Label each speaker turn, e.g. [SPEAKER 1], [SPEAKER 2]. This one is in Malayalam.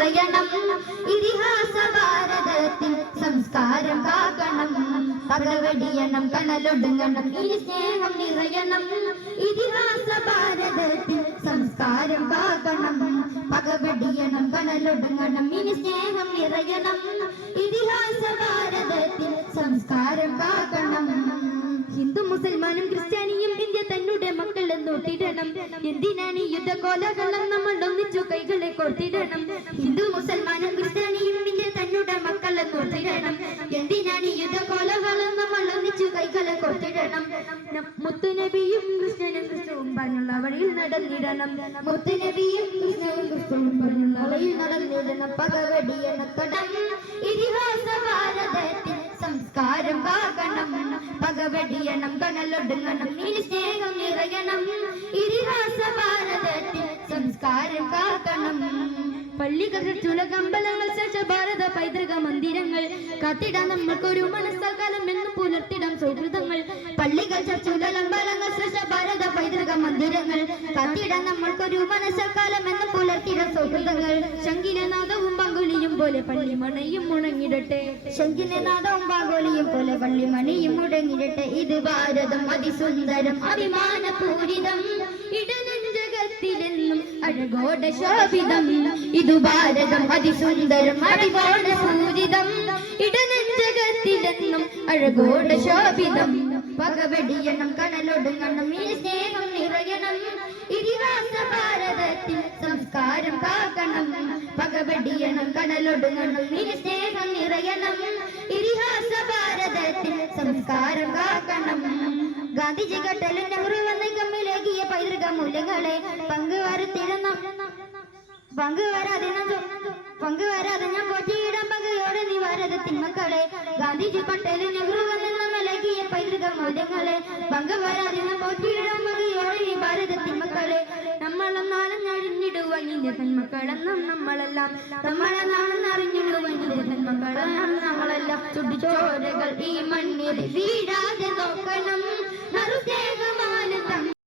[SPEAKER 1] നിറയണം ഇതിഹാസ ഭാരതത്തിൽ സംസ്കാരം കാക്കണം. പകവടിയണം കനലൊടുങ്ങണം ഈ സ്നേഹം നിറയണം. ഇതിഹാസ ഭാരതത്തിൽ സംസ്കാരം കാക്കണം. പകവടിയണം കനലൊടുങ്ങണം ഇനി സ്നേഹം നിറയണം. ഇതിഹാസ ഭാരതത്തിൽ സംസ്കാരം കാക്കണം. ഹിന്ദു മുസൽമാനും ക്രിസ്ത്യാനിയും ഇന്ത്യ തന്നുടെ മക്കൾ നോട്ടിടണം എന്തിനാണ് ഈ യുദ്ധകോലകളം ഒന്നിച്ചു കൈകളെ കൊടുത്തിടണം ഹിന്ദു മുസൽമാനും ക്രിസ്ത്യാനിയും പിന്നെ തന്നുടെ മക്കളെ കൊടുത്തിടണം എന്തിനാണ് യുദ്ധ യുദ്ധകോലകളം നമ്മൾ ഒന്നിച്ചു കൈകളെ കൊടുത്തിടണം മുത്തുനബിയും കൃഷ്ണനും ക്രിസ്തുവും പറഞ്ഞുള്ള വഴിയിൽ നടന്നിടണം. മുത്തുനബിയും കൃഷ്ണനും ക്രിസ്തുവും പറഞ്ഞുള്ള വഴിയിൽ നടന്നിടണം. പകവടിയണത്തടം ഇതിഹാസ ഭാരതത്തിൽ സംസ്കാരം പകവടിയണം കനലൊടുങ്ങണം ഇനി സ്നേഹം നിറയണം സംസ്കാരം കാക്കണം പള്ളികൾ ചുലകമ്പലങ്ങൾ ഭാരത പൈതൃക മന്ദിരങ്ങൾ. കത്തിടാൻ നമ്മൾക്കൊരു മനസ്സകാലം എന്നും പുലർത്തിടാം സൗഹൃദങ്ങൾ. പള്ളികൾ ചുലകമ്പലങ്ങൾ ശേഷ ഭാരത പൈതൃക മന്ദിരങ്ങൾ. കത്തിടാൻ നമ്മൾക്കൊരു മനസ്സകാലം എന്നും പുലർത്തിടാം സൗഹൃദങ്ങൾ. ശങ്കിലനാഥവും പങ്കുലിയും പോലെ പള്ളിമണയും മുണങ്ങിടട്ടെ ശങ്കിലനാഥവും പാകോലിയും പോലെ പള്ളിമണിയും മുടങ്ങിടട്ടെ. ഇത് ഭാരതം അതിസുന്ദരം അഭിമാനപൂരിതം. ഇടനെഞ്ചകത്തിലെന്നും അഴകോട ശോഭിതം ഇതു ഭാരതം അതിസുന്ദരം അടികോട സൂരിതം ഇടനെഞ്ചകത്തിലെന്നും അഴകോട ശോഭിതം പകവെടിയണം കനലൊടുങ്ങണം ഈ സ്നേഹം നിറയണം. ഇതിഹാസ ഭാരതത്തിൽ സംസ്കാരം കാക്കണം. പകവെടിയണം കനലൊടുങ്ങണം ഈ സ്നേഹം നിറയണം. ഇതിഹാസ ഭാരതത്തിൽ സംസ്കാരം കാക്കണം. ഗാന്ധിജി കട്ടലും പൈതൃക മൂല്യങ്ങളെ പങ്കുവരുത്തിരുന്ന പങ്കുവരാതെ പങ്കുവരാതെ ഞാൻ പോറ്റിയിടാൻ പകയോടെ നീ ഭാരതത്തിൻ മക്കളെ ഗാന്ധിജി പട്ടേൽ നെഹ്റു വന്ന നമ്മലേകിയ പൈതൃക മൂല്യങ്ങളെ പങ്കുവരാതെ ഞാൻ പോറ്റിയിടാൻ പകയോടെ നീ ഭാരതത്തിൻ മക്കളെ നമ്മളെന്നാലും അറിഞ്ഞിടുവാൻ നിന്റെ തന്മക്കളെന്നും നമ്മളെല്ലാം നമ്മളെന്നാളും അറിഞ്ഞിടുവാൻ നിന്റെ തന്മക്കളെല്ലാം നമ്മളെല്ലാം. ചുടിച്ചോരകൾ ഈ മണ്ണിൽ വീഴാതെ നോക്കണം. നറുസ്നേഹ